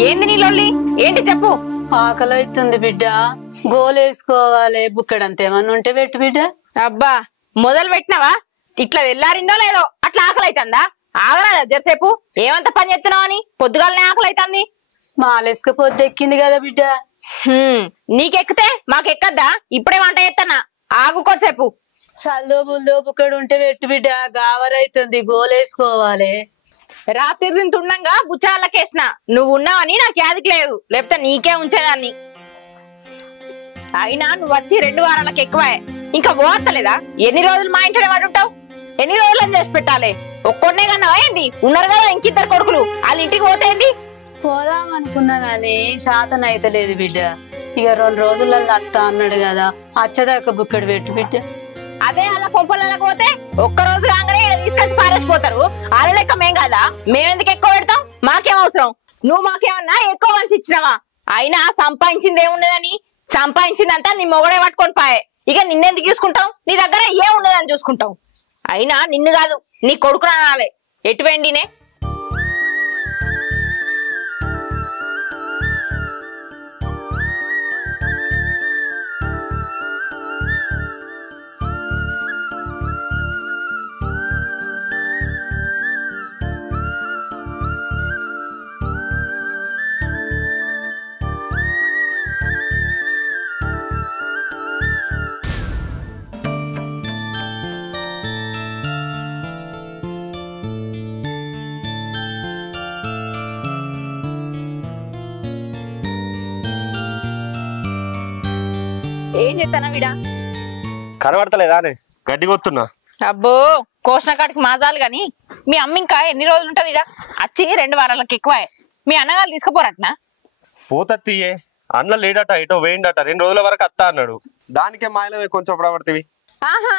ఏంది నీ లొల్లి? ఏంటి చెప్పు. ఆకలి అవుతుంది బిడ్డ, గోలేసుకోవాలి. బుక్కడంతేమన్నా ఉంటే పెట్టు బిడ్డ. అబ్బా మొదలు పెట్టినావా? ఇట్లా తెల్లారిందో లేదో అట్లా ఆకలి అవుతుందా? ఆగరాదా జరసేపు? ఏమంత పని చేస్తున్నావు అని పొద్దుగాలనే ఆకలి అవుతుంది. మాలేసుక పొద్దు ఎక్కింది కదా బిడ్డ. నీకెక్కితే మాకెక్కద్దా? ఇప్పుడే వంట చేస్తానా, ఆగు కొద్దిసేపు. సల్దో బుల్దో బుక్కడు ఉంటే పెట్టు బిడ్డ, గావరైతుంది, గోలేసుకోవాలి. రాత్రి తింటుండగా బుచ్చాలకేసిన నువ్వు ఉన్నావని నాకు యాదికి లేదు, లేకపోతే నీకే ఉంచేదాన్ని. అయినా నువ్వు వచ్చి 2 వారాలకు ఎక్కువే, ఇంకా పోవత్తలేదా? ఎన్ని రోజులు మా ఇంట్లోనే పడుంటావు? ఎన్ని రోజులని చేసి పెట్టాలి? ఒక్కొన్నే కన్నావా ఏంది? ఉన్నారు కదా ఇంకిద్దరు కొడుకులు, వాళ్ళ ఇంటికి పోతేంది? పోదాం అనుకున్నా గాని శాతం అయితే లేదు బిడ్డ. ఇక 2 రోజులలో అత్త అన్నాడు కదా, అచ్చదాకా బుక్కడు పెట్టు బిడ్డ. అదే అలా కొంపలకు పోతే ఒక్క రోజు కాగానే ఇక్కడ తీసుకొచ్చి పారేసిపోతారు. వాళ్ళ లెక్క మేం కదా, మేమెందుకు ఎక్కువ పెడతాం? మాకేం అవసరం? నువ్వు మాకేమన్నా ఎక్కువ మంచి ఇచ్చినావా? అయినా సంపాదించింది ఏమున్నదని, సంపాదించిందంతా నీ మొగడే పట్టుకొని పాయే. ఇక నిన్నెందుకు చూసుకుంటావు? నీ దగ్గర ఏమున్నదని చూసుకుంటావు. అయినా నిన్ను కాదు నీ కొడుకుని అనాలే. ఎటు వెండినే ఏం చేస్తానా వీడా? కనబడతలేదా గడ్డి కొత్తున్నా? అబ్బో కోసిన కాటికి మాజాలు గాని, మీ అమ్మ ఇంకా ఎన్ని రోజులు ఉంటది ఇక? వచ్చి 2 వారాలకు ఎక్కువ. మీ అన్నగారు తీసుకుపోరట్నా? పోతీయే, అన్న లేడట, ఇటో వేయండట, 2 రోజుల వరకు అత్తా అన్నాడు. దానికే మాయలమే కొంచెం పడబడితివి. ఆహా,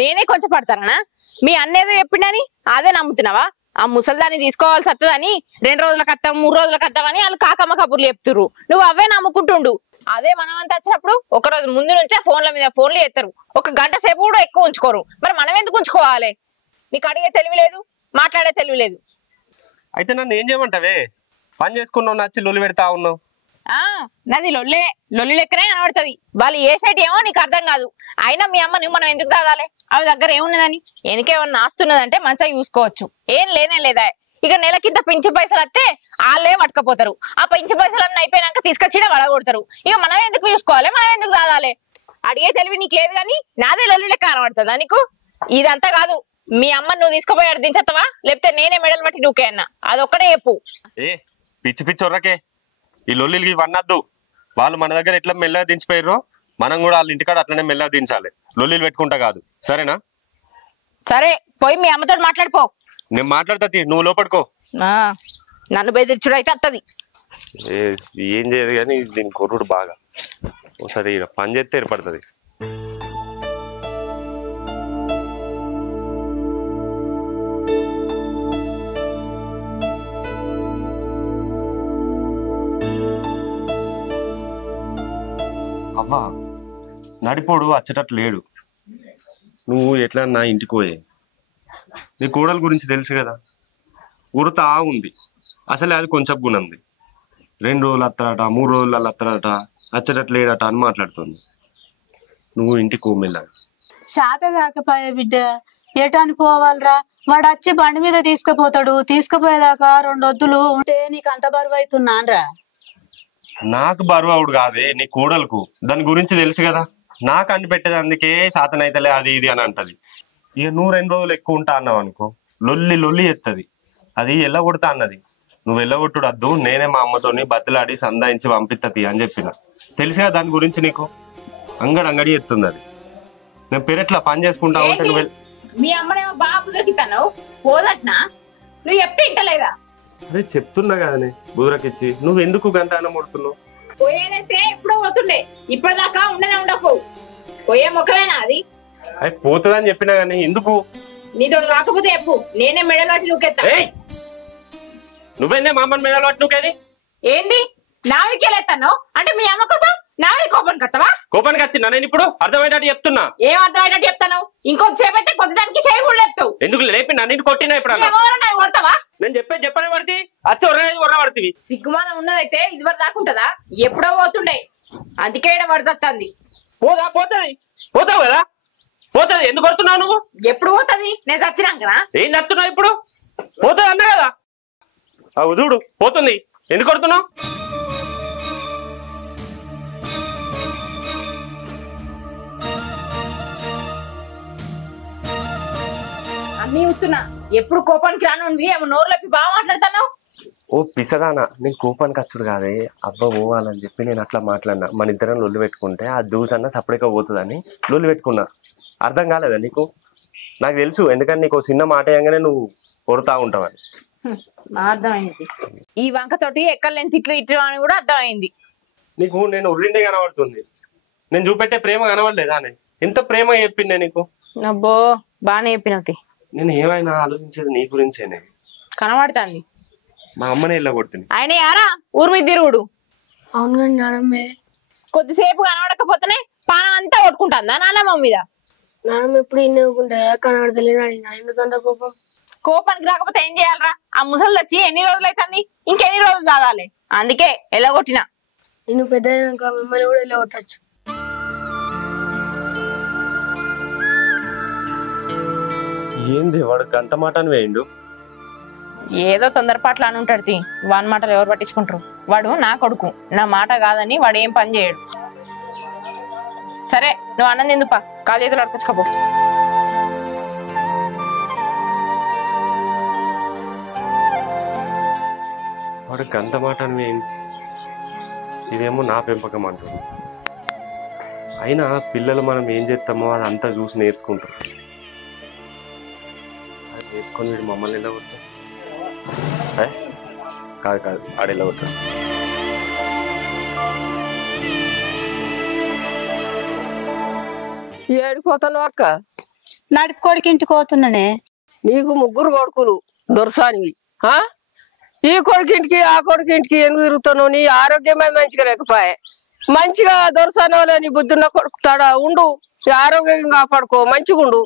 నేనే కొంచెం పడతానా? మీ అన్నేదో చెప్పిండని అదే నమ్ముతున్నావా? ఆ ముసల్దాన్ని తీసుకోవాల్సి వస్తుందని 2 రోజులకు వస్తాం 3 రోజులకు వస్తామని వాళ్ళు కాకమ్మ కబుర్లు చెప్తురు. నువ్వు అవే నమ్ముకుంటుండు. అదే మనం అంతా వచ్చినప్పుడు 1 రోజు ముందు నుంచే ఫోన్ల మీద ఫోన్లు చేస్తారు. 1 గంట సేపు కూడా ఎక్కువ ఉంచుకోరు. మరి మనం ఎందుకు ఉంచుకోవాలి? నీకు అడిగే తెలివి లేదు, మాట్లాడే తెలివి లేదు. అయితే నన్ను ఏం చేయమంటావే? పని చేసుకున్నావు, నచ్చి లొల్లి పెడతా ఉన్నావు. నాది లొల్లి లెక్కనే కనబడుతుంది. వాళ్ళు ఏ సైట్ ఏమో నీకు అర్థం కాదు. అయినా మీ అమ్మ నువ్వు మనం ఎందుకు చదవాలి? ఆమె దగ్గర ఏమున్నదని? వెనకేమన్నా ఆస్తున్నదంటే మంచిగా చూసుకోవచ్చు. ఏం లేనే లేదా? ఇక నెలకింత పింఛు పైసలు వస్తే వాళ్ళే పట్టుకపోతారు. ఆ పింఛు పైసలన్నీ అయిపోయినాక తీసుకొచ్చి వడగొడతారు. ఇక మనం ఎందుకు చూసుకోవాలి? మనం ఎందుకు చదవాలి? అడిగే తెలివి నీకు లేదు కానీ నాదే లొల్లి లెక్క కనబడుతుందా నీకు? ఇదంతా కాదు. మీ అమ్మ నువ్వు తీసుకుపోయి అర్థించవా, లేకపోతే నేనే మెడలు పట్టి నువ్వుకే అన్నా? అదొక్కడే చెప్పు. ఏ పిచ్చి పిచ్చి ఒర్రకే, ఈ లొల్లికి ఇవన్నద్దు. వాళ్ళు మన దగ్గర ఎట్లా మెల్లగా దించిపోయారో మనం కూడా వాళ్ళ ఇంటికాడ అట్లనే మెల్లగా దించాలి. లొల్లిలు పెట్టుకుంటా కాదు, సరేనా? సరే, పోయి మీ అమ్మతో మాట్లాడిపో. నేను మాట్లాడతా, నువ్వు లోపడుకో. నన్ను బెదిరించుడు అయితే వస్తుంది. ఏం చేయదు కానీ దీని కొర్రుడు బాగా. ఒకసారి పని చేస్తే ఏర్పడుతుంది. అవ్వా నడిపోడు వచ్చేటట్టు లేడు. నువ్వు ఎట్లా నా ఇంటికి పోయే. నీ కోడల గురించి తెలుసు కదా, ఉరతా ఉంది. అసలే అది కొంచెం గుణంది. 2 రోజులు అత్తాడట, 3 రోజులలో అత్తాడట, వచ్చేటట్టు లేడట అని మాట్లాడుతుంది. నువ్వు ఇంటికి మెల్లగా. శాత కాకపోయే బిడ్డ, ఏటాని పోవాలరా? వాడు వచ్చి బండి మీద తీసుకుపోతాడు. తీసుకుపోయేదాకా 2 వద్దులు ఉంటే నీకు అంత బరువు అవుతున్నానరా? నాకు బరువు అవుడు కాదే, నీ కోడలకు. దాని గురించి తెలుసు కదా. నాకు అండి పెట్టేది అందుకే శాతనైతలే అది ఇది అని అంటది. ఇక నువ్వు 2 రోజులు ఎక్కువ ఉంటా అన్నావు అనుకో, లొల్లి ఎత్తది. అది ఎల్లగొడతా అన్నది. నువ్వు ఎల్లగొట్టుడు వద్దు, నేనే మా అమ్మతోని బతిలాడి సందాయించి పంపిత్తది అని చెప్పిన. తెలుసుగా దాని గురించి నీకు. అంగడి ఎత్తుంది అది. నేను పెరట్లా పని చేసుకుంటా ఉంటే నువ్వు. మీ అమ్మనేమో బాబు దొరికితాను పోదట్నా? నువ్వు చెప్తే ఇంటలేదా? అదే చెప్తున్నా కదనే బుర్రకిచ్చి. నువ్వు ఎందుకు గంట ముడుతున్నావు? పోయేదైతే ఎప్పుడో పోతుండే, ఇప్పటిదాకా ఉండకపోవు. పోయే ముఖమేనా అది? అది పోతుందని చెప్పినా గానీ ఎందుకు? నీతో కాకపోతే చెప్పు, నేనే మెడలు పట్టి నూకెత్తా. నువ్వేందే మా అమ్మని మెడలు పట్టి నూకేది? ఏంది నా వికెళ్ళెత్తాను అంటే? మీ అమ్మ కోసం నాది కోపానికి వస్తావా? కోపానికి వచ్చిందా నేను ఇప్పుడు? అర్థమయ్యేటట్టు చెప్తున్నా. ఏం అర్థమయ్యేటట్టు చెప్తాను? ఇంకొంతసేపు అయితే కొట్టడానికి చేయి కూడా లేపుతావు. ఎందుకు లేపి నన్ను కొట్టినా ఇప్పుడు నన్ను కొడతావా? నేను చెప్పని పడితే వచ్చి ఒర్ర పడుతుంది. సిగ్గుమానం ఉన్నదైతే ఇది వరకు దాకుంటదా? ఎప్పుడో పోతుండే, అందుకే ఇక్కడ పడుతుంది. పోతావు కదా? పోతుంది. ఎందుకు కొడుతున్నావు నువ్వు? ఎప్పుడు పోతుంది? నేను చచ్చినాకనా? ఏం నడుతున్నావు ఇప్పుడు? పోతుంది అన్నా కదా. చూడు పోతుంది. ఎందుకు కొడుతున్నావు? అన్ని చూస్తున్నా. ఎప్పుడు కోపానికి రానుంది ఏమో నోరులోకి బాగా మాట్లాడతాను. ఓ పిసదానా, నేను కోపానికి వచ్చుడు కాదే, అబ్బ పోవాలని చెప్పి నేను అట్లా మాట్లాడినా. మన ఇద్దరం లొల్లు పెట్టుకుంటే ఆ జ్యూస్ అన్నా సపరేట్గా పోతుందని లొల్లు పెట్టుకున్నా. అర్థం కాలేదా నీకు? నాకు తెలుసు, ఎందుకంటే నీకు చిన్న మాట అయ్యంగానే నువ్వు కొడతా ఉంటావని. అర్థమైంది. ఈ వంకతోటి ఎక్కలేని తిట్లు ఇట్లు అని కూడా అర్థమైంది నీకు. నేను ఉర్రిండే కనబడుతుంది, నేను చూపెట్టే ప్రేమ కనబడలేదా? ఎంత ప్రేమ చెప్పిండే నీకు. అబ్బో బాగానే చెప్పినవుతి. నేను ఏమైనా ఆలోచించేది నీ గురించేనే. కనబడుతుంది. మా అమ్మనే ఇలా కొడుతుంది. ఆయన యారా ఊరు మీద తిరుగుడు. అవును కానీ నానమ్మే, కొద్దిసేపు కనబడకపోతేనే పానం అంతా కొట్టుకుంటుందా నాన్నమ్మ మీద? నానమ్మ ఎప్పుడు ఇన్నుకుంటా కనబడతలేని ఎందుకంత కోపం? కోపానికి రాకపోతే ఏం చేయాలరా? ఆ ముసలు వచ్చి ఎన్ని రోజులు అవుతుంది? ఇంకెన్ని రోజులు తాగాలి? అందుకే ఎలా కొట్టినా. నేను పెద్ద మిమ్మల్ని కూడా ఇలా కొట్టచ్చు. ఏంది వాడు గంత మాట అని వేయండు? ఏదో తొందరపాట్లు అని ఉంటాడు. వాని మాటలు ఎవరు పట్టించుకుంటారు? వాడు నా కొడుకు, నా మాట కాదని వాడు ఏం పని చేయడు. సరే నువ్వు అన్నం తిందుపా, కాలు చేతులు అడపచ్చుకోపో. వాడు గంత మాట అని వేయండి. ఇదేమో నా పెంపకం అంటుంది. అయినా పిల్లలు మనం ఏం చేస్తామో అదంతా చూసి నేర్చుకుంటారు. అది నేర్చుకొని వీడు మమ్మల్ని ఎలా కొడతాం? కాదు ఆడెలా కొట్టాడు. ఏడిపోతాను అక్క? నడుపుకోడికి ఇంటికి పోతున్నానే. నీకు ముగ్గురు కొడుకులు దొరసానివి. ఈ కొడుకింటికి ఆ కొడుకింటికి ఎందుకు తిరుగుతాను? నీ ఆరోగ్యమే మంచిగా లేకపోయే. మంచిగా దొరసాని వాళ్ళ నీ బుద్ధున్న కొడుకుతాడా ఉండు, ఆరోగ్యంగా కాపాడుకో, మంచిగా ఉండు.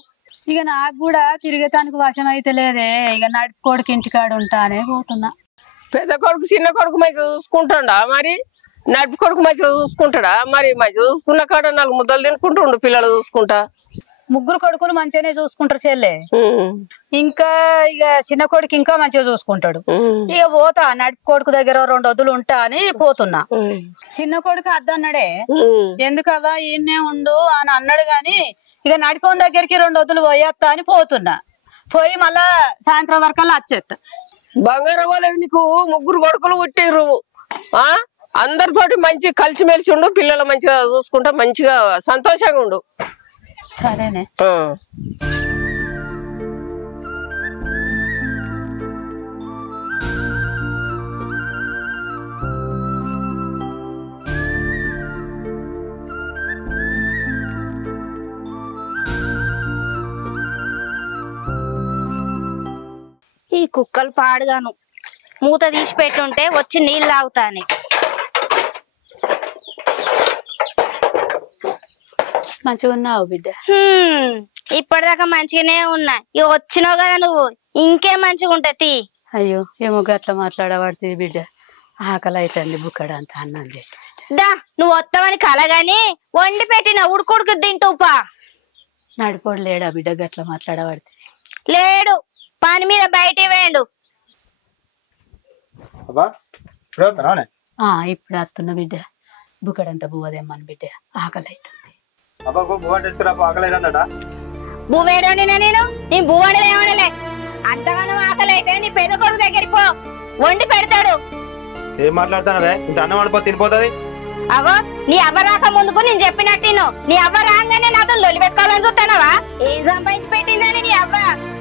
ఇక నాకు కూడా తిరిగేతానికి వశం అయితే లేదే. ఇక నడుపుకోడికి ఇంటికాడు ఉంటానే పోతున్నా. పెద్ద కొడుకు చిన్న కొడుకు మంచిగా చూసుకుంటాడా? మరి నడుపు కొడుకు మంచిగా చూసుకుంటాడా? మరి మంచిగా చూసుకున్న కాడ 4 ముద్దలు తినుకుంటుండు పిల్లలు చూసుకుంటా. ముగ్గురు కొడుకులు మంచిగానే చూసుకుంటారు చెల్లె. ఇంకా ఇక చిన్న కొడుకు ఇంకా మంచిగా చూసుకుంటాడు. ఇక పోతా నడుపు కొడుకు దగ్గర 2 వద్దులు ఉంటా అని పోతున్నా. చిన్న కొడుకు అద్దన్నాడే, ఎందుకవ్వా ఈయన్నే ఉండు అని అన్నాడు గాని ఇక నడిపోని దగ్గరికి 2 వద్దులు పోయేస్తా అని పోతున్నా. పోయి మళ్ళా సాయంత్రం వరకల్లా వచ్చేస్తా. బంగారం వాళ్ళ నీకు ముగ్గురు కొడుకులు పుట్టిర్రు. అందరితోటి మంచి కలిసిమెలిసి ఉండు, పిల్లలు మంచిగా చూసుకుంటా, మంచిగా సంతోషంగా ఉండు. సరేనే. ఈ కుక్కలు పాడుగాను మూత తీసి పెట్టుంటే వచ్చి నీళ్ళు తాగుతాని. మంచిగా ఉన్నావు బిడ్డ? ఇప్పటిదాకా మంచిగానే ఉన్నా. ఇక వచ్చినావు కదా నువ్వు, ఇంకే మంచిగా ఉంటది. అయ్యో ఏమో గట్లా మాట్లాడబడుతుంది బిడ్డ. ఆకలి అవుతుంది, బుక్కడ అంత అన్నం దా నువ్వు వస్తావని కలగాని వండి పెట్టిన ఉడుకుడుకు తింటూపా. నడిపోడు లేడా బిడ్డ గట్లా మాట్లాడబడుతుంది? లేడు, పని మీద బయట వేయండు. ఇప్పుడు వస్తున్నా బిడ్డ. బుక్కడంతా బువ్వదేమ్మని బిడ్డ, ఆకలి అవుతుంది. బువ్వేడోడినా నేను బువ్వడలే ఏమనలే. అంతగానో ఆకలి అయితే నీ పెద్ద కొడుకు దగ్గరికి పో, వండి పెడతాడు. ఏం మాట్లాడతానవే? ఇంత అన్నం వండిపో తినిపోతుంది. అగో నీ అవ్వ రాక ముందుకు నేను చెప్పినట్టు నీ అవ్వ రాగానే నాతో లొలి పెట్టుకోవాలని చూస్తానవా? ఏం సంపాదించి పెట్టిందని నీ అవ్వ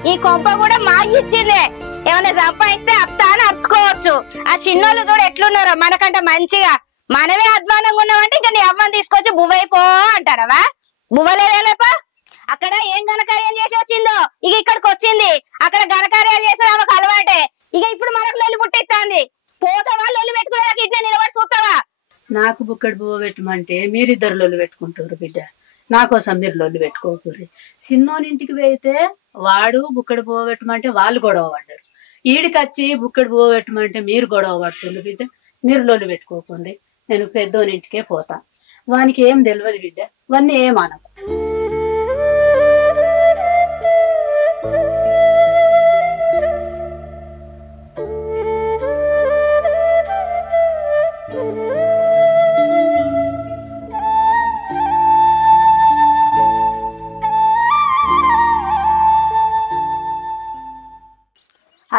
ఈ కొంప కూడా మాగిచ్చిందే. ఏమైనా సంపాదిస్తే అత్త అని అరుచుకోవచ్చు. ఆ చిన్నోళ్ళు చూడు ఎట్లున్నారో మనకంటే మంచిగా. మనమే అధ్వానంగా ఉన్నామంటే ఇంకా నీ అవ్వని తీసుకొచ్చి బువ్వైపో అంటారవా? బువ్వలేదేలేపా. అక్కడ ఏం ఘనకార్యం చేసి వచ్చిందో ఇక ఇక్కడికి వచ్చింది. అక్కడ ఘనకార్యాలు చేసాడు ఆమెకు అలవాటే. ఇక ఇప్పుడు మనకు లొల్లి పుట్టిస్తాంది. పోతావా? లొల్లి పెట్టుకునేదాకా ఇట్లా నిలబడి చూస్తావా? నాకు బుక్కడి పువ్వు పెట్టమంటే మీరిద్దరు లొల్లు పెట్టుకుంటారు బిడ్డ. నా కోసం మీరు లొల్లు పెట్టుకోకూరి. చిన్నోనింటికి వెళ్తే వాడు బుక్కడి పువ్వు పెట్టమంటే వాళ్ళు గొడవ పడ్డారు. ఈడికి వచ్చి బుక్కడి పువ్వు పెట్టమంటే మీరు గొడవ పడుతుంది బిడ్డ. మీరు లొల్లు పెట్టుకోకండి. నేను పెద్దోనింటికే పోతా. వానికి ఏం తెలియదు బిడ్డ. వాన్ని ఏమనకు.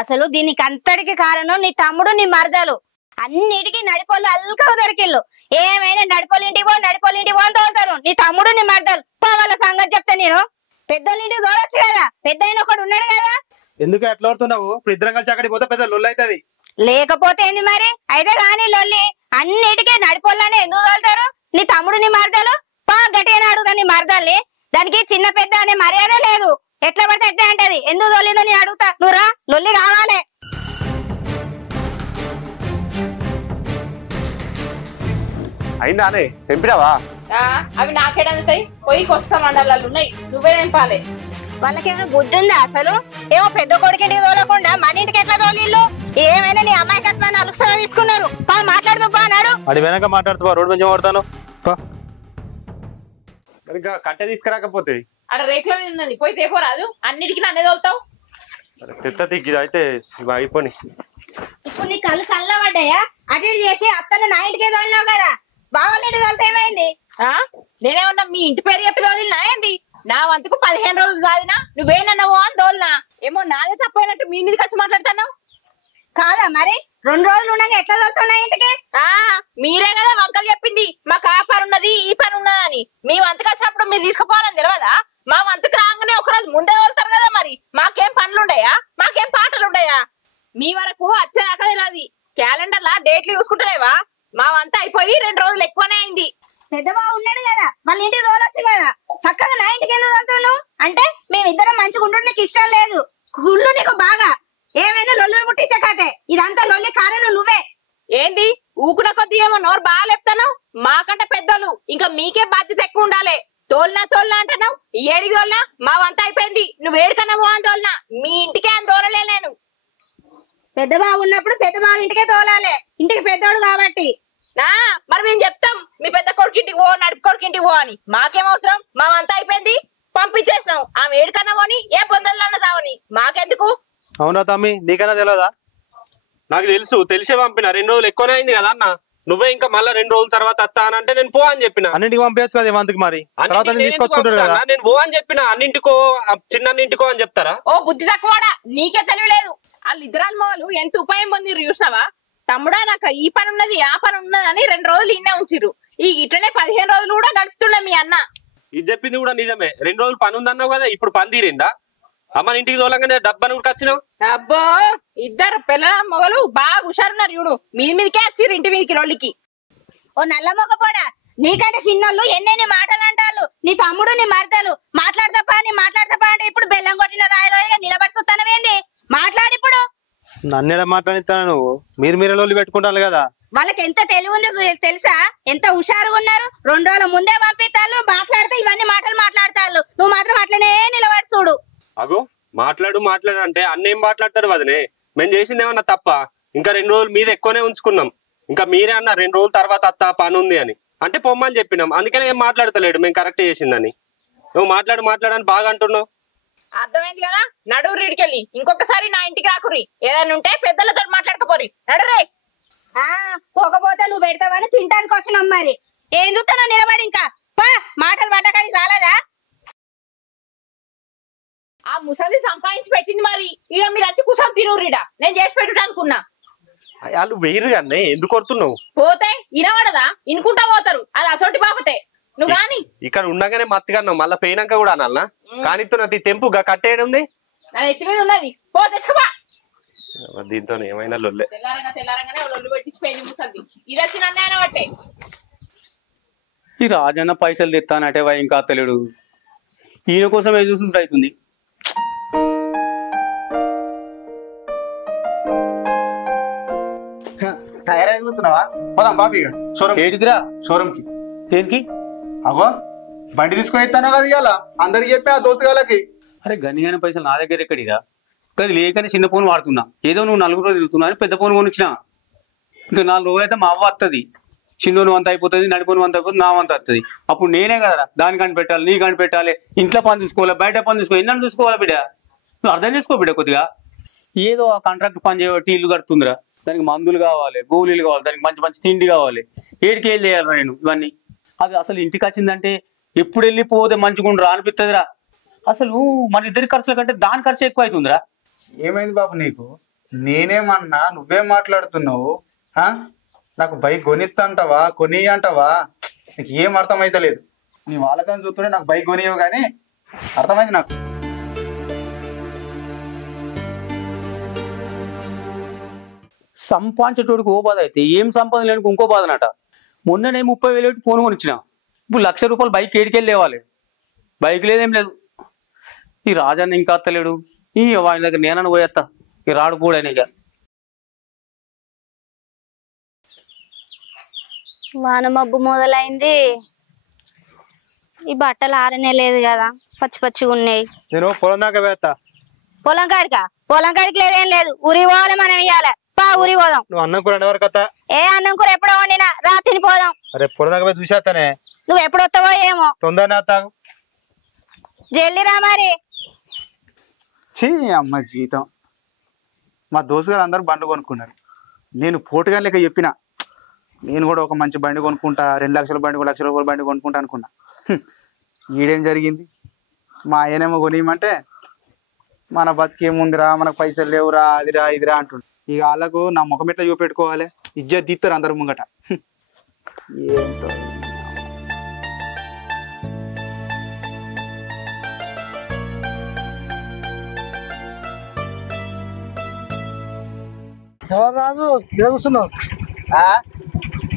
అసలు దీనికి అంతటికి కారణం నీ తమ్ముడు నీ మరదలు. అన్నిటికీ నడిపోళ్ళు అల్కవు దొరికిళ్ళు. ఏమైనా నడిపోలింటికి పో అని తోలుతారు నీ తమ్ముడు నీ మరదలు. వాళ్ళ సంగతి చెప్తా నేను. పెద్దోళ్ళింటికి తోలొచ్చు కదా, పెద్ద అయిన ఒకడు ఉన్నాడు కదా. ఎందుకు ఎట్లా అవుతున్నావు? ఇప్పుడు ఇద్దరం కలిసి అక్కడికి పోతే పెద్ద లొల్లు అవుతుంది. లేకపోతే ఏంది మరి? అయితే కానీ లొల్లి అన్నిటికీ నడిపోళ్ళనే ఎందుకు తోలుతారు నీ తమ్ముడు నీ మరదలు? గట్టిగానే అడుగుతా నీ మరదల్ని. దానికి చిన్న పెద్ద అనే మర్యాద లేదు. ఎట్లా పడితే ఎట్లా అంటది. ఎందుకు తోలిందో నేను అడుగుతా. నువ్వురా, లొల్లి కావాలి. అయిందానే తెంపినావా? అవి నాకేడందుతాయి? పొయ్యికి వస్తా మండలాలు ఉన్నాయి, నువ్వే తెంపాలి. వాళ్ళకేమైనా బుద్ధి ఉందా అసలు? ఏమో పెద్ద కొడుకింటికి తోలకుండా మన ఇంటికి ఎట్లా తోలిళ్ళు? ఏమైనా నీ అమాయకత్వాన్ని అలుసగా తీసుకున్నారు. మాట్లాడుతూ అన్నాడు. అది వెనక మాట్లాడుతూ రోడ్డు మంచిగా కొడతాను. ఇంకా కట్టె తీసుకురాకపోతే అక్కడ రేకుల మీద ఉన్నది, పోయి తేపోరాదు. అన్నిటికీ నన్నే తోలుతావు. పెద్ద దిగ్గి అయితే అయిపోయి. ఇప్పుడు నీ కళ్ళు చల్లబడ్డాయా? అటు ఇటు చేసి అత్తను నా ఇంటికే తోలినావు కదా, బావల ఇంటికి తోలితే ఏమైంది? నేనేమన్నా మీ ఇంటి పేరు చెప్పి తోలినా ఏంది? నా వంతుకు 15 రోజులు చాలినా నువ్వేనన్నావు అని తోలినా. ఏమో నాదే తప్పైనట్టు మీ మీదకి వచ్చి మాట్లాడతాను కాదా మరి? 2 రోజులు ఉండగా ఎట్లా తోలుతావు నా ఇంటికి? మీరే కదా వంకలు చెప్పింది, మాకు ఆ పని ఉన్నది ఈ పని ఉన్నదని. మీ వంతుకు వచ్చినప్పుడు మీరు తీసుకుపోవాలని తెలియదా? మా వంతుకు రాగానే ఒకరోజు ముందే తోలుతారు కదా. మరి మాకేం పనులుండయా? మాకేం పాటలుండయా? మీ వరకు వచ్చేదాకా తెలియదు. క్యాలెండర్ లా డేట్లు చూసుకుంటలేవా? మా వంత అయిపోయి 2 రోజులు ఎక్కువనే అయింది. పెద్ద బావ ఉన్నాడు కదా, వాళ్ళ ఇంటికి తోలొచ్చు కదా. చక్కగా నా ఇంటికి ఎందుకు తోలుతాను? అంటే మేమిద్దరం మంచిగా ఉండు నీకు ఇష్టం లేదు. గుళ్ళు నీకు బాగా ఏమైనా లొల్లు పుట్టించే కథే ఇదంతా. లొల్లి కారణం నువ్వే. ఏంది ఊకున కొద్ది ఏమో నోరు బాగా లేపుతాను? మాకంటే పెద్దలు, ఇంకా మీకే బాధ్యత ఎక్కువ ఉండాలి. తోలినా అంటున్నావు. ఏడికి తోలినా? మా వంత అయిపోయింది. నువ్వు ఏడికన్నా పో అని తోలినా, మీ ఇంటికే అని తోలలే నేను. పెద్ద బావ ఉన్నప్పుడు పెద్ద బావ ఇంటికే తోలాలి, ఇంటికి పెద్దోడు కాబట్టి. మరి మేము చెప్తాం మీ పెద్ద కొడుకింటికి పో, నడుపు కొడుకింటికి పో అని. మాకేం అవసరం? మా వంత అయిపోయింది, పంపించేసినాం. ఆమె ఏడికన్నా పోని, ఏ పొందలన్నా తావని, మాకెందుకు? అవునా తమ్మి, నీకైనా తెలియదా? నాకు తెలుసు, తెలిసే పంపిన. 2 రోజులు ఎక్కువనే అయింది కదా అన్న. నువ్వే ఇంకా మళ్ళీ 2 రోజుల తర్వాత వస్తా అని అంటే నేను పో అని చెప్పిన. అన్నింటికి పంపించచ్చు కదా వంతుకి. మరి తీసుకొచ్చుకుంటారు కదా. నేను పో అని చెప్పిన. అన్నింటికో చిన్నింటికో అని చెప్తారా? ఓ బుద్ధి తక్కువడా, నీకే తెలియలేదు. వాళ్ళిద్దరాల మొదలు ఎంత ఉపాయం పొందిరు చూసినావా? తమ్ముడా, నాకు ఈ పని ఉన్నది ఆ పని ఉన్నదని 2 రోజులు ఇన్నే ఉంచిరు. ఈ ఇట్లనే 15 రోజులు కూడా గడుపుతుండే మీ అన్న. ఇది చెప్పింది కూడా నిజమే. 2 రోజులు పని ఉందన్నావు కదా, ఇప్పుడు పని తీరిందా? అమ్మ ఇంటికి తోలంగానే డబ్బాను కూడా వచ్చినావు. అబ్బో, ఇద్దరు పిల్లల మొగలు బాగా హుషారున్నారు చూడు. మీదికే వచ్చిర్రు ఇంటి మీదకి రొల్లికి. ఓ నల్ల మొగపోడా, నీకంటే చిన్నోళ్ళు ఎన్నెన్ని మాటలు అంటారు. నీ తమ్ముడు నీ మరదలు మాట్లాడతాపా అంటే ఇప్పుడు బెల్లం కొట్టిన రాయలుగా నిలబడి చూస్తానవేంది? మాట్లాడి ఇప్పుడు. నన్ను మాట్లాడిస్తాను నువ్వు. మీరే లొల్లి పెట్టుకుంటాను కదా. వాళ్ళకి ఎంత తెలివి ఉందో తెలుసా? ఎంత హుషారుగా ఉన్నారు. 2 రోజుల ముందే పంపిస్తాను. మాట్లాడితే ఇవన్నీ మాటలు మాట్లాడతారు. నువ్వు మాత్రం అట్లనే నిలబడి చూడు. అగో మాట్లాడు అంటే అన్నేం మాట్లాడతారు వదినే? మేము చేసింది ఏమన్నా తప్ప? ఇంకా 2 రోజులు మీద ఎక్కువనే ఉంచుకున్నాం. ఇంకా మీరే అన్న 2 రోజుల తర్వాత అత్త పని ఉంది అని అంటే పొమ్మని చెప్పినాం. అందుకనే ఏం మాట్లాడతలేడు. మేము కరెక్ట్ చేసిందని. నువ్వు మాట్లాడని బాగా అంటున్నావు. అర్థమైంది కదా? నడువు రీడికెళ్ళి ఇంకొకసారి నా ఇంటికి రాకుర్రి. ఏదైనా ఉంటే పెద్దలతో మాట్లాడకపోరి. నడురే. పోకపోతే నువ్వు పెడతావని తింటానికి వచ్చినాం. మరి ఏం చూస్తానో నిలబడి ఇంకా మాటలు పడ్డకాడి చాలదా? ఆ ముసలి సంపాదించి పెట్టింది. మరి ఈడ మీరు వచ్చి కూర్చొని తినురీడా. నేను చేసి పెట్టుడు అనుకున్నా. వాళ్ళు వేరు కానీ ఎందుకు కొడుతున్నావు? పోతే ఇనవడదా? ఇనుకుంటా పోతారు. అది అసోటి బాపతే. నువ్వు గాని ఇక్కడ ఉండగానే మత్తికన్నావు, మళ్ళీ పోయినాక కూడా అనాలనా? కానితో తెంపు కట్టేయడం ఉంది. నా ఎత్తి మీద ఉన్నది, పో తెచ్చుకోబా. దీంతో ఏమైనా లొల్లే. తెల్లారంగానే లొల్లు పెట్టించిపోయింది ముసలి. ఇది వచ్చి నన్ను ఆయన పట్టే. ఈ రాజన్న పైసలు తెస్తానంటే ఇంకా తెలియడు. ఈయన కోసం ఏది చూస్తుంటే అవుతుంది. తయారై వస్తున్నావా? పోదాం బాబీ షోరూమ్. ఏడికిరా? షోరూమ్ కి. దేనికి? అగో బండి తీసుకొని ఇస్తాను కదా ఇవాళ అందరికి చెప్పి ఆ దోస్తు గాలకి. అరే గనిగానే పైసలు నా దగ్గర ఎక్కడిరా? అది లేకనే చిన్న ఫోన్ వాడుతున్నా. ఏదో నువ్వు 4 రోజులు తిరుగుతున్నా అని పెద్ద ఫోన్ కొనిచ్చిన. ఇంకా 4 రోజులు అయితే మా అవ్వ వస్తుంది. చిన్నోను వంత అయిపోతుంది, నడిపోను వంత అయిపోతుంది, నా వంత వస్తుంది. అప్పుడు నేనే కదరా దాని కాని పెట్టాలి, నీ కాని పెట్టాలి, ఇంట్లో పని చూసుకోవాలి, బయట పని చూసుకోవాలి, ఎన్నని చూసుకోవాలా బిడ్డ? నువ్వు అర్థం చేసుకో బిడ్డ కొద్దిగా. ఏదో ఆ కాంట్రాక్ట్ పని చేయబట్టి ఇల్లు కడుతుందిరా, దానికి మందులు కావాలి, గోళీలు కావాలి, దానికి మంచి మంచి తిండి కావాలి. ఏడికి వెళ్ళి చేయాలి నేను ఇవన్నీ? అది అసలు ఇంటికి వచ్చిందంటే ఎప్పుడు వెళ్ళిపోతే మంచిగుండ్రా అనిపిస్తుందిరా. అసలు మన ఇద్దరి ఖర్చుల కంటే దాని ఖర్చు ఎక్కువ అవుతుందిరా. ఏమైంది బాబు నీకు? నేనేమన్నా నువ్వేం మాట్లాడుతున్నావు? నాకు బైక్ కొనిస్తా అంటావా కొని అంటావా? నీకు ఏం అర్థమైతే లేదు. నీ వాళ్ళకని చూస్తుంటే నాకు బైక్ కొనియవు కానీ అర్థమైంది నాకు. సంపాదించేటోడికి ఓ బాధ అయితే ఏం సంపాదన లేనికి ఇంకో బాధనట. మొన్ననే 30,000 ఫోన్ కొనిచ్చిన, ఇప్పుడు ₹1,00,000 బైక్ ఏడికెళ్ళి లేవాలి. బైక్ లేదేం లేదు. ఈ రాజాన్ని ఇంకా అత్తలేడు. ఈ వాడి దగ్గర నేనని పోయేస్తా. ఈ రాడు పోడని ఇక. వాన మబ్బు మొదలైంది. ఈ బట్టలు ఆరనే లేదు కదా, పచ్చి పచ్చిగా ఉన్నాయి. నేను పొలం దాకా వేస్తా. పొలం కాడికా? పొలం కాడికి లేదేం లేదు, ఊరి పోవాలి మనం ఇయ్యాలి. పా ఊరి పోదాం. నువ్వు అన్నం కూర ఎవరికి వస్తా? ఏ అన్నం కూర ఎప్పుడో వండినా, రాత్రిని పోదాం. అరే పొలం దాకా పోయి చూసేస్తానే. నువ్వు ఎప్పుడు వస్తావో ఏమో. తొందరనే వస్తావు. జల్లిరా మరి. చీ అమ్మ జీతం. మా దోస్తు గారు అందరూ బండ్లు కొనుక్కున్నారు. నేను పోటుగా లెక్క చెప్పిన నేను కూడా ఒక మంచి బండి కొనుక్కుంటా, 2 లక్షల బండి, 1 లక్ష రూపాయల బండి కొనుక్కుంటా అనుకున్నా. ఈడేం జరిగింది? మా ఆయనేమో కొనియమంటే మన బతికేముందిరా, మనకు పైసలు లేవురా, అదిరా ఇదిరా అంటుండు. ఇక వాళ్ళకు నా ముఖం ఎట్లా చూపెట్టుకోవాలి? ఇజ్జత్ తీస్తారు అందరు ముంగట. ఏంటో రాజు కూర్చున్నావు?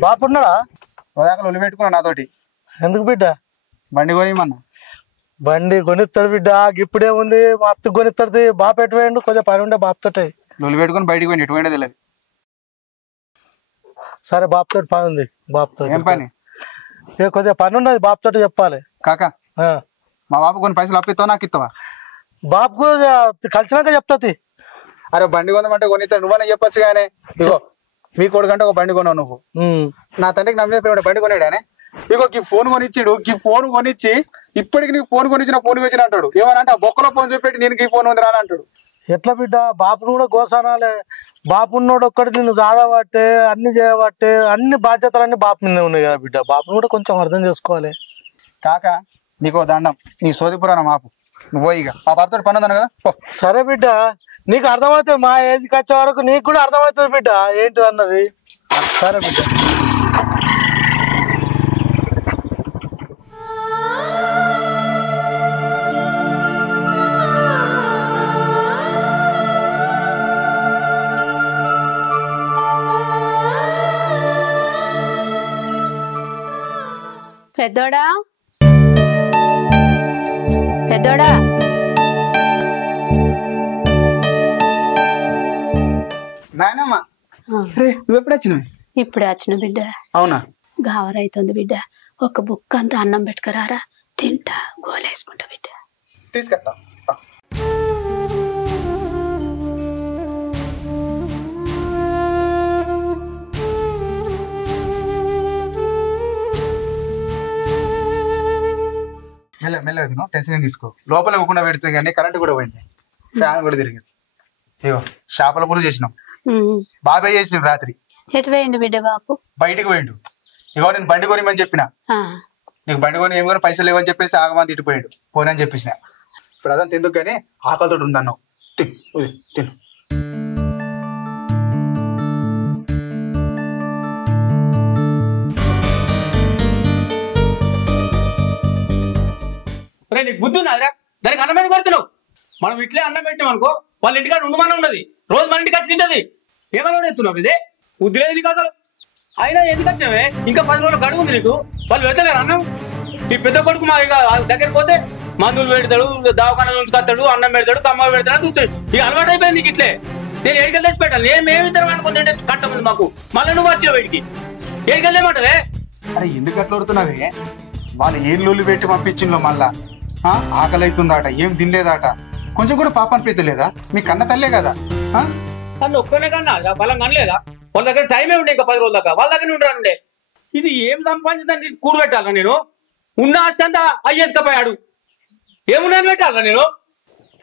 బాపున్నాడా? ఉదాక ఒళ్ళు పెట్టుకున్నా నాతోటి. ఎందుకు బిడ్డ? బండి కొనియమన్నా. బండి కొనిస్తాడు బిడ్డ, ఇప్పుడే ఉంది. మా అత్త కొనిస్తాడు. బాపు ఎటు పోయిండు? కొద్దిగా పని ఉండే బాపుతోటి. ఒళ్ళు పెట్టుకుని బయటికి పోయింది, ఎటు పోయిండే తెలియదు. సరే బాపుతోటి పని ఉంది. బాపుతో ఏం పని? కొద్దిగా పని ఉన్నది, బాపుతోటి చెప్పాలి. కాకా మా బాపు కొన్ని పైసలు అప్పిస్తావా నాకు ఇస్తావా? బాపుకు కలిసినాక చెప్తాది. అరే బండి కొందామంటే కొనిస్తాడు, నువ్వనే చెప్పొచ్చు కానీ. ఇగో మీ కొడుకంటే ఒక బండి కొన్నావు నువ్వు. నా తండ్రికి నమ్మే బండి కొన్నాడానే. ఇగో ఈ ఫోన్ కొనిచ్చిండు. ఈ ఫోన్ కొనిచ్చి ఇప్పటికి నీకు ఫోన్ కొనిచ్చిన ఫోన్ వచ్చిన అంటాడు. ఏమనంటే ఆ బొక్కలో ఫోన్ చూపెట్టి నేను ఈ ఫోన్ ఉంది రాని అంటాడు. ఎట్లా బిడ్డ? బాపును కూడా గోసానాలే. బాపున్నోడు ఒక్కటి నిన్ను చాదబట్టే, అన్ని చేయబట్టే, అన్ని బాధ్యతలన్నీ బాపు మీద ఉన్నాయి కదా బిడ్డ. బాపును కూడా కొంచెం అర్థం చేసుకోవాలి. కాకా నీకో దండం, నీ సోది పురాణం ఆపు. నువ్వు పోయి ఇక ఆ బాబుతో పని ఉందను కదా. సరే బిడ్డ, నీకు అర్థమవుతుంది. మా ఏజ్కి వచ్చే వరకు నీకు కూడా అర్థమవుతుంది బిడ్డ ఏంటి అన్నది. సరే బిడ్డ. పెద్దోడా, పెద్దోడా, నాయనమ్మ నువ్వు ఎప్పుడు వచ్చినావు? ఇప్పుడే వచ్చిన బిడ్డ. అవునా? గావరైతుంది బిడ్డ. ఒక బుక్ అంతా అన్నం పెట్టుకురారా, తింటా గోలేసుకుంటా బిడ్డ. తీసుకెళ్తా. మెల్లగా తిను, టెన్షన్ ఏం తీసుకో. లోపల ఇవ్వకుండా పెడితే కానీ కరెంట్ కూడా పోయింది, ఫ్యాన్ కూడా తిరిగింది. ఇగో చేపల కూడా చేసినాం. బాబాయ్ చేసినాం రాత్రి. ఎటు పోయిండు బిడ్డ బాపు? బయటికి పోయిండు. ఇగో నేను బండి కొనిమని చెప్పిన, నీకు బండి కొని ఏం కొని పైసలు లేవని చెప్పేసి ఆగమని తిట్టిపోయాడు. పోనని చెప్పేసిన. ఇప్పుడు అదంతా ఎందుకు కానీ ఆకలితో ఉందన్నావు. తిను తిను. నీకు బుద్ధి ఉన్నదిరా? దానికి అన్నం మీద కొడుతున్నావు. మనం ఇట్లే అన్నం పెట్టినాం అనుకో, వాళ్ళ ఇంటికాడ ఉండమని ఉన్నది. రోజు మన ఇంటికి వచ్చి తింటది. ఏమన్నా ఎత్తున్నావు? ఇదే బుద్ధి లేదు నీకు అసలు. అయినా ఎందుకు వచ్చినావే? ఇంకా 10 రోజులు గడువు ఉంది నీకు. వాళ్ళు పెడతలేరు అన్నం. ఈ పెద్ద కొడుకు మా ఇక దగ్గరికి పోతే మందులు పెడతాడు, దవాఖాన ఉంచుకొస్తాడు, అన్నం పెడతాడు, కమ్మ పెడతాడు, చూస్తాడు. ఇక అలవాటు అయిపోయింది నీకు ఇట్లే. నేను ఏడికెళ్ళి తెచ్చి పెట్టాలి. మేమిద్దరం అనుకుంటుంటే కట్టముంది మాకు. మళ్ళీ నువ్వు వచ్చావు వీడికి ఏడికెళ్ళేమంటవే? అరే ఎందుకు అట్లా కొడుతున్నావే? వాళ్ళు ఏం లొల్లి పెట్టి పంపించిందో మళ్ళా ఆకలి అవుతుందాట, ఏం తినలేదాట, కొంచెం కూడా పాప అనిపించలేదా? మీ కన్న తల్లే కదా. నన్ను ఒక్కనే కన్నా బలం కనలేదా? వాళ్ళ దగ్గర టైమే ఉండే, ఇంకా 10 రోజుల దాకా వాళ్ళ దగ్గర ఉండరానుండే. ఇది ఏం సంపాదించిందని కూడబెట్టాలా నేను? ఉన్న ఆస్తి అంతా అయ్యేదికపోయాడు. ఏమున్నాను పెట్టాలా నేను?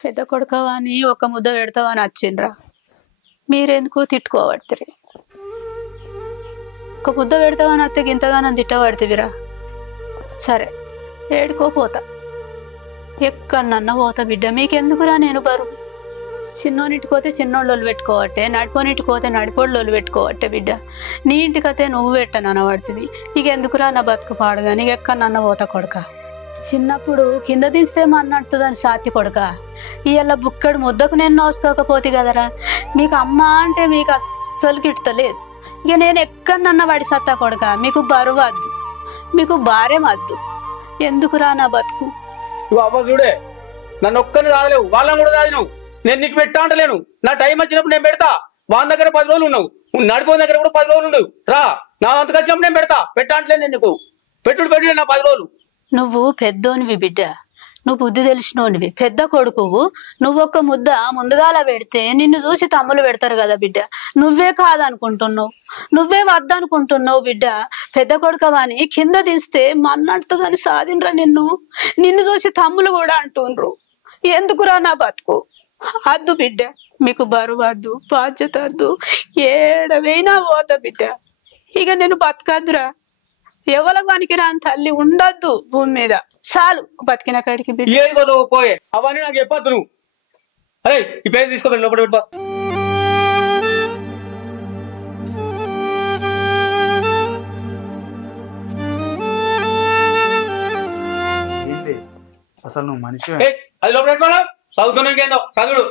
పెద్ద కొడుకవా అని ఒక ముద్ద పెడతావా అని వచ్చిండ్రా, మీరెందుకు తిట్టుకోబడుతుంది? ఒక ముద్ద పెడతావా అని అత్తకి ఇంతగానో తిట్టబడుతుందిరా. సరే ఏడుకోపోతా, ఎక్కడన్నా పోతా బిడ్డ, మీకెందుకురా నేను బరువు? చిన్నోనింటికి పోతే చిన్నోళ్ళు పెట్టుకోవట్టే, నడిపోనింటికి పోతే నడిపోళ్ళు పెట్టుకోవట్టే బిడ్డ. నీ ఇంటికైతే నువ్వు పెట్టను అనబడుతుంది. నీకెందుకురా నా బతుకు పాడుగా? నీకు ఎక్కడన్నా పోతా కొడుక. చిన్నప్పుడు కింద తీస్తే అన్నట్టుదని సాతి కొడుక, ఇవాళ బుక్కడు ముద్దకు నేను నోసుకోకపోతే కదరా. మీకు అమ్మ అంటే మీకు అస్సలు గిట్టలేదు. ఇక నేను ఎక్కడన్నా వాడి సత్తా కొడుక. మీకు బరువు వద్దు, మీకు భార్యం వద్దు, ఎందుకురా నా బతుకు? నువ్వు అవ్వ చూడే, నన్ను ఒక్కరిని రాదలేవు, వాళ్ళని కూడా రాదినావు. నేను నీకు పెట్టా అంటలేను. నా టైం వచ్చినప్పుడు నేను పెడతా. వాళ్ళ దగ్గర 10 రోజులు ఉన్నావు, నడిపోయిన దగ్గర కూడా 10 రోజులు ఉండవు. రా, నా అంతకు వచ్చినప్పుడు నేను పెడతా. పెట్టా అంటలేదు నేను నీకు. పెట్టుడు నా 10 రోజులు. నువ్వు పెద్దోనివి బిడ్డ, నువ్వు బుద్ధి తెలిసినోనివి, పెద్ద కొడుకువు. నువ్వు ఒక్క ముద్ద ముందుగాల పెడితే నిన్ను చూసి తమ్ములు పెడతారు కదా బిడ్డ. నువ్వే కాదనుకుంటున్నావు, నువ్వే వద్దనుకుంటున్నావు బిడ్డ. పెద్ద కొడుకవాని కింద తీస్తే మన్నట్టుదని సాధిండ్రా నిన్ను చూసి తమ్ములు కూడా అంటుండ్రు. ఎందుకురా నా బతుకు? అద్దు బిడ్డ, మీకు బరువు వద్దు, బాధ్యత వద్దు, ఏడవైనా పోతా బిడ్డ. ఇక నేను బతకద్దురా. ఎవరికి వానికి రాని తల్లి ఉండద్దు భూమి మీద. చాలు బతికిన కాడికి బిడ్డ. ఏది పోయే అవన్నీ నాకు చెప్పొద్దు నువ్వు. అరే ఈ పేరు తీసుకోవాలి లోపల పెట్టా. అసలు నువ్వు మనిషి అది లోపల పెట్టుకోవాలి. చదువుతున్నాకేందో చదువుడు.